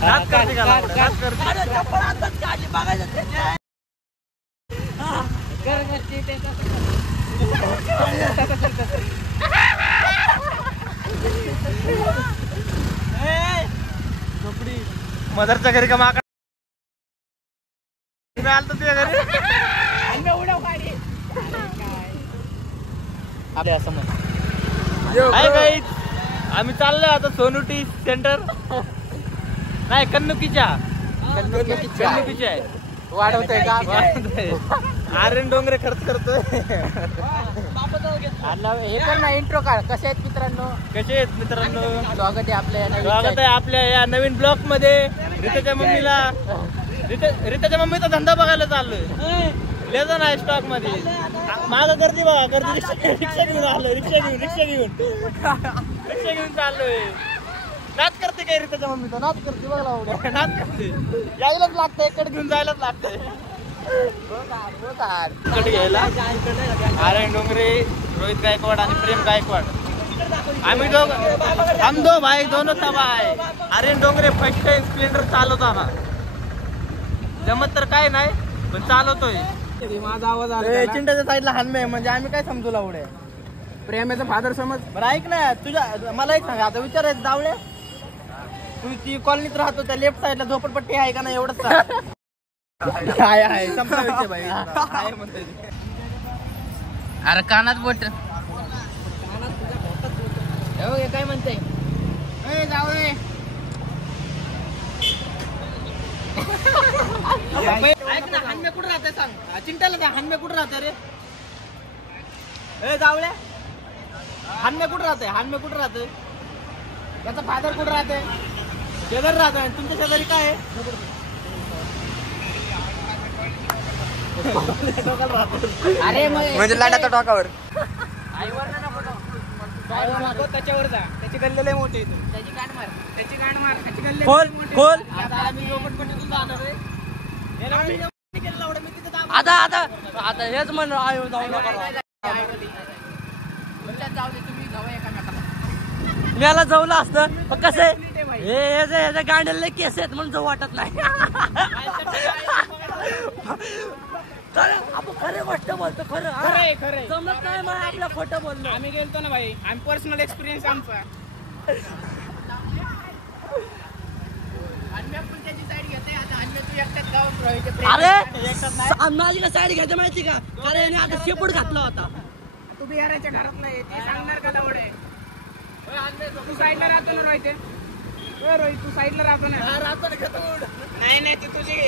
नाच करते का लावडं? नाच करते. मदरच्या घरी का माका आलतो तुझ्या घरी आम्ही चाललोय आता सोनू टी सेंटर नाही कन्नुकीच्या आहे वाढवतोय का आर्यन डोंगरे खर्च करतोय. हे पण ना इंट्रो काढ. कसे आहेत मित्रांनो? स्वागत आहे आपल्या या नवीन ब्लॉक मध्ये. रिताच्या मम्मीचा धंदा बघायला चाललोय. लेझन आहे स्टॉक मध्ये. माझं गर्दी बघा, गर्दी रिक्षा घेऊन आलोय. रिक्षा घेऊन चाललोय. नाच करते काय रिताच्या मम्मीचा? नाच करते बघा. नाच करते. यायलाच लागतंय, इकडे घेऊन जायलाच लागतंय. घ्यायला आर्यन डोंगरे, रोहित गायकवाड आणि प्रेम गायकवाड. आम्ही हम दो भाई दोनों सब आहे. Aryan Dongre first time Splendor चालवताना. जमत तर काय नाही पण चालवतोय. माझा आवाज आला. चिंटाच्या साईडला हानमे म्हणजे आम्ही काय समजू लावडे. प्रेमाचा फादर समज. बरं ऐक ना, तुझ्या मला एक सांगा आता, विचारायचं दावळे, तू ती कॉलनीत राहतो त्या लेफ्ट साईडला झोपडपट्टी आहे का नाही एवढंच आहे. संपला विषय भाई. आहे म्हणते. अरे कानात बोट काय म्हणते जावळे. ऐक ना, हानमे कुठं राहते सांग. चिंटाला हानमे कुठं राहते रे? ए जावळे, हानमे कुठं राहते? त्याचा फादर कुठं राहते? शेजारी राहतो. आणि तुमच्या शेजारी काय आहे? अरे म्हणजे लाटाच्या टोकावर. त्याच्यावर जा. त्याची गल्ले लय मोठी. त्याची गांड मार. त्याची गल्ले खोल. आता हेच म्हण मला जवलं असतं कसं आहे, गांड्याला केस आहेत म्हणून जाऊ वाटत नाही. आपण खरे गोष्ट बोलतो. खरं जमत नाही मग आपलं खोटं बोललो. आम्ही गेलतो ना भाई, आम्ही पर्सनल एक्सपिरियन्स आमचा. अरे माझी का साडी घ्यायचं माहिती का? कारण आता शेपूट घातला होता. तू बिहाराच्या घरात नाही ते सांगणार का दवडे? तू साईडला राहतो ना रोहित? रोहित तू साईडला राहतो ना? नाही ती तुझी.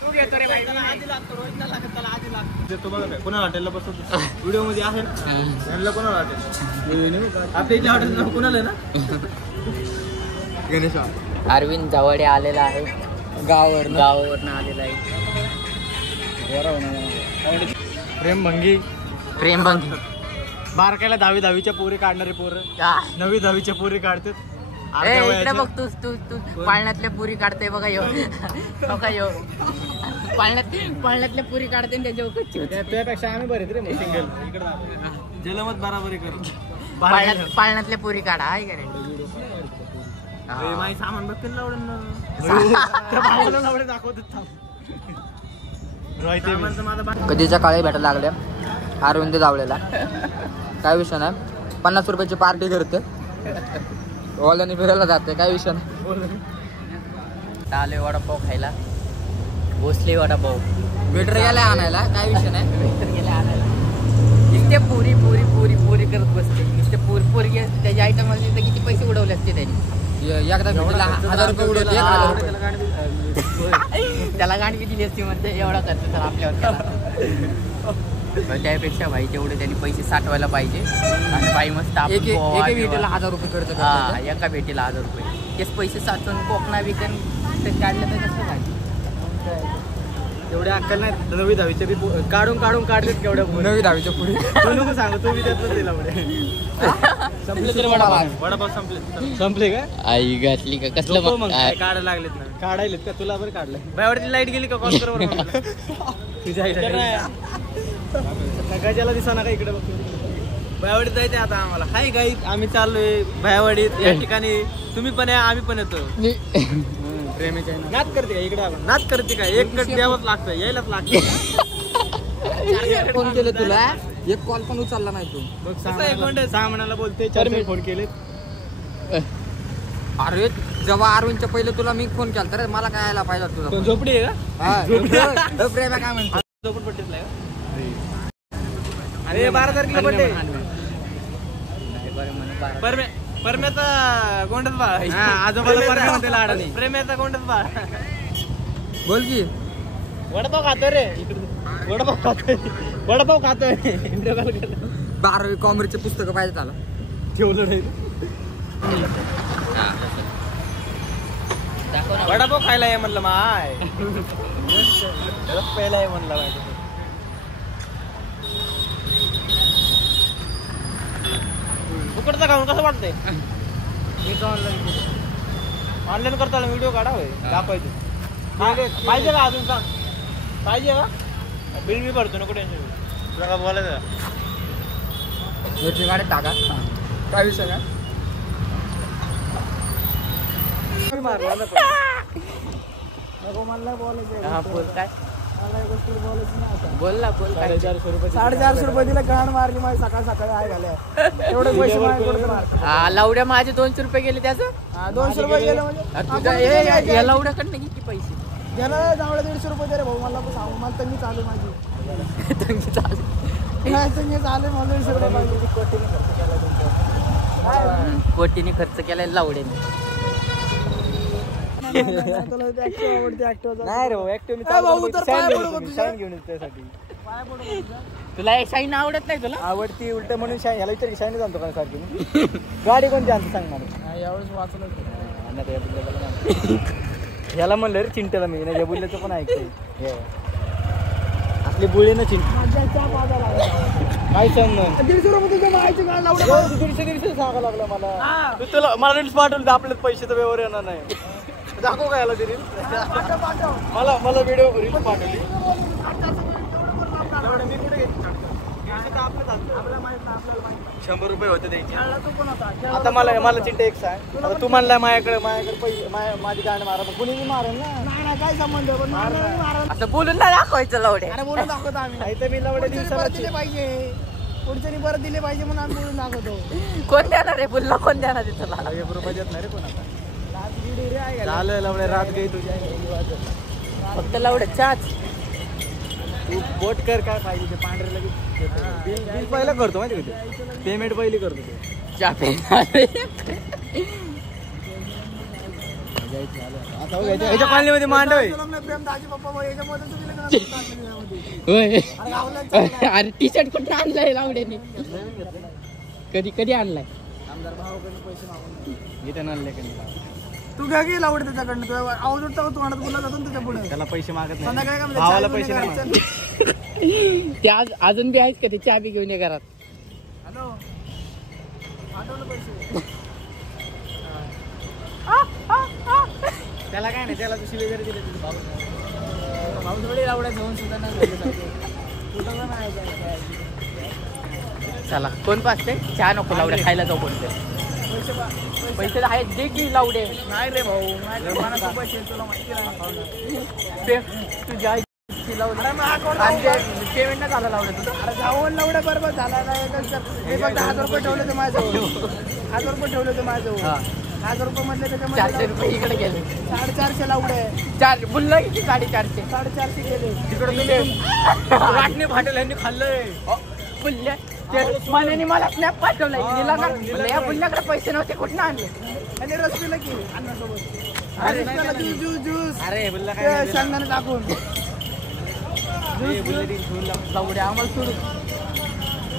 तू घेतो रे भाई. आधी लागतो रोहितला लागत, त्याला आधी लागतो. तो बघा कोणा हॉटेलला बसवतो व्हिडिओ मध्ये आहे ना. कोणाला हॉटेल आपल्या इथल्या हॉटेल कोणाला आहे ना? गणेश अरविंद जावडे आलेला आहे. गावावरनं आलेला आहे. प्रेम भंगी बारकायला 10वीच्या पोरी काढणारे पोरं 9वी-10वीच्या पोरी काढतात. इकडे बघ तू पाळण्यातल्या पुरी काढते बघा. यो पाळण्यातल्या पुरी काढते त्यापेक्षा आम्ही बरेच रे सिंगल. जलमत बराबरी करू. पाळण्यातल्या पुरी काढा आहे का रे? माझी सामान बघ लावडे दाखवत. कधीच्या काळी भेटायला लागल्या अरविंद जावळेला. काय विषय नाही, 50 रुपयाची पार्टी करते. ओल्याने फिरायला जाते. काय विषय नाही. आले वडापाव खायला. भोसले वडापाव. वेटर गेला आणायला. काय विषय नाही. वेटर गेला आणायला. इथे पुरी करत बसते. नुसते पुरी त्याची आयटम मध्ये किती पैसे उडवले असते त्यांनी. एकदा भेटला 1000 रुपये उडवते. त्याला गांड किती दिली असती म्हणते. एवढा खर्च तर आपल्यावर. त्यापेक्षा भाई तेवढे त्यांनी पैसे साठवायला पाहिजे. आणि बाई मस्त एका भेटीला 1000 रुपये खर्च. एका भेटीला 1000 रुपये. तेच पैसे साचून कोकणा विकन काढलं तर कसं पाहिजे. एवढे अक्कल नाही. 9वी-10वीचे बी काढून काढलेत केवढ्या 9वी-10वीच्या पुढे. तू नको सांगू, तू विद्यार्थी दिला संपले तरी वडापाव संपले का? आई घातली का? कसलं मग काढायला लागलेत ना? काढायलेत का? तुला बरं काढलंय. बायवरती लाईट गेली का? कॉल कर तुझ्या गजाला दिसा ना का इकडे बघ. भयावाडीत जायचंय आता आम्हाला. हाय गाईज, आम्ही चाललोय भयावाडीत. या ठिकाणी तुम्ही पण या, आम्ही पण येतो. प्रेमीच्या नाच करते का इकडे? आपण नाच करते का? एक द्यावंच लागतं, यायलाच लागतं. फोन केले तुला, एक कॉल पण उचलला नाही तू. बघ 6 म्हणाला बोलते, 4 फोन केलेत. अरे जेव्हा अरविंदच्या पहिले तुला मी फोन केला तर मला काय यायला पाहिजे तुझा. झोपडी आहे का? प्रेम काय म्हणतो? झोपडपट्टीतला आहे. अरे 12 तारखेला बर्थडे. परम्याचा गोंडस बाळ. आजोबाला परम्या म्हणते लाडाने. प्रेम्याचा गोंडस बाळ. बोल की. वडापाव खातोय रे इकडे. वडापाव खातोय. 12वी कॉमर्सचे पुस्तक पाहिजे त्याला. ठेवलं नाही. वडापाव खायला आहे म्हणलं माय. पहिला आहे म्हणलं माहिती. फुकटचं खाऊन कसं वाटतंय? ऑनलाईन करतो व्हिडिओ काढा होय दाखवायचं. पाहिजे का अजून सांग? पाहिजे का? बिल मी भरतो नको टेन्शन. तुला का बोलायचं? गाडी टाका. काय विषय का? नको मला बोलायचं. बोल काय? बोल ना बोल. 450 रुपये दिले, गाण मारली माझी सकाळी आय घाल्या. एवढे पैसे माझ्याकडे. लावड्या माझे 200 रुपये गेले त्याचं. 200 रुपये गेले म्हणजे तुझ्या लावड्याकडनं किती पैसे गेला? जावळे 150 रुपये दे रे भाऊ. मला सांगू, मला तंगी चालू माझी. तंगी चालू मला 150 रुपये पाहिजे. कोटीने खर्च केलाय लावड्याने. नाही रे ऍक्टिव्ह घेऊन येतो त्यासाठी. तुला शाईन आवडत नाही? तुला आवडती उलट म्हणून शाईन. ह्याला विचार शाईन जाणतो का सारखी. गाडी कोणती आणतो सांग मला. यावेळेस वाचलं. ह्याला म्हणलं रे चिंट्याला मी नाही. या बुल्याचं पण ऐकतोय. आपली बुळे ना चिंट. काय सांग 150 रुपये तुझ्या मायची गाण लावलं. 150 सांगा लागला मला. तुला मला रील्स पाठवलं, आपल्याच पैसे तर व्यवहार येणार नाही. दाखव काय याला तरी. मला व्हिडिओ रील्स पाठवली. मी कुठे घेतली? 100 रुपये होते द्यायचे. आता मला चिंटे एक सांग. आता तू म्हणलाय माझ्याकडे पैसे माझी गाणं मारा. कुणी मी मारेल ना. नाही काय संबंध, पण मारलं. असं बोलून ना दाखवायचं लावडे. अरे बोलून दाखवतो आम्ही. नाही मी लवडे दिवसाला दिले पाहिजे, पुढच्यानी परत दिले पाहिजे म्हणून आम्ही बोलून दाखवतो. कोण देणार रे बुल्ला? कोण देणार आहे तुला? 1 रुपये देत नाही रे कोण. आता झालं लवडे रात गई तुझ्या. फक्त लावड्या चाच. तू बोट कर काय पाहिजे ते पांढरे लगेच. बिल पहिला करतो माहिती का? पेमेंट पहिली करतो ते. याच्या कॉलनीमध्ये मांडव आहे. प्रेम दाजी पप्पा याच्यामध्ये अरे टी शर्ट कुठं आणलाय लावड्याने? कधी आणलाय? आमदार भावाकडे पैसे मागून इथे आणले का? तू घ्या गेला आवडते त्याच्याकडनं. तू आवाज उठता तू आणत बोलला जातो ना त्याच्या पुढे. त्याला पैसे मागत नाही. संध्याकाळी काय भावाला पैसे नाही. ते अजून बी आहेस का? ते चहा बी घेऊन ये घरात. हॅलो, आठवलं पैसे. त्याला काय नाही, त्याला तू शिले जरी दिले तुझे भाऊ थोडी आवडत घेऊन सुद्धा नाही. चला कोण पाचते? चहा नको लावड्या, खायला जाऊ कोणते. पैसे आहेत दे की लावडे. नाही रे भाऊ, माझ्या पैसे तुला माहिती नाही. तुझ्या पेमेंट नाही झालं लावडे तुझं. अरे जाऊन लावड्या बरोबर झाला नाही. हे फक्त 1000 रुपये ठेवले होते माझ्याजवळ. 1000 रुपये ठेवले होते माझ्याजवळ. 1000 रुपये म्हटले त्याच्यामध्ये 400 रुपये इकडे गेले. 450 लावडे. बुल्ला किती? 450. 450 गेले. तिकडे वाटणे फाटेल यांनी खाल्लंय. बुल्ल्या मनाने मला स्नॅप पाठवलाय. या बुल्ल्याकडे पैसे नव्हते, कुठं आणले? आणि रस पिलं की अन्नासोबत. ज्यूस अरे बुल्ला काय शेंगदाणे टाकून. लावड्या आम्हाला सोडून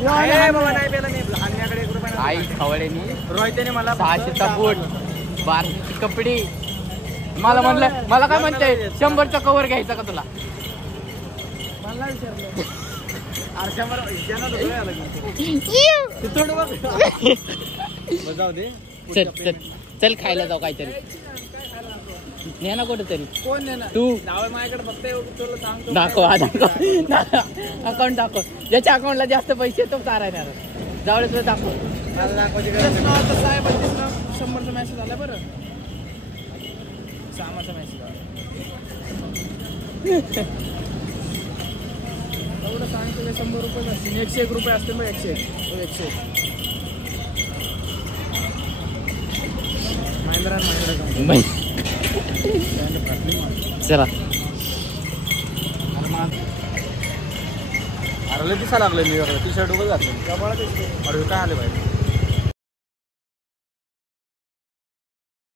नाही पेला मी. अन्याकडे 1 रुपया आई खवड्यानी रोहितने मला 600चा बूट, 1200ची कपडे. मला म्हणलं, मला काय म्हणते 100चा कवर घ्यायचा का तुला? मला विचारलं. जाऊ दे. चल खायला जाऊ काहीतरी. ने ना कुठे तरी. कोण नेणार? तू नाव माझ्याकडे फक्त तुला सांगतो. दाखव अकाउंट दाखव. ज्याच्या अकाउंटला जास्त पैसे तो तारायणार. जावळे तुला दाखव. मला दाखवायची गरज तेच नाही. नाव तसं आहे, पण तेच नाव 100चा मॅसेज आला बरं. सामाचा मॅसेज आला. एवढं सांगतो का 100 रुपये असतील, 101 रुपये असते मग 101. 101 महिंद्रा कंपनी. चला अरे लय दिसा लागलं मी टी शर्ट उभं घातलं. अरे काय आले पाहिजे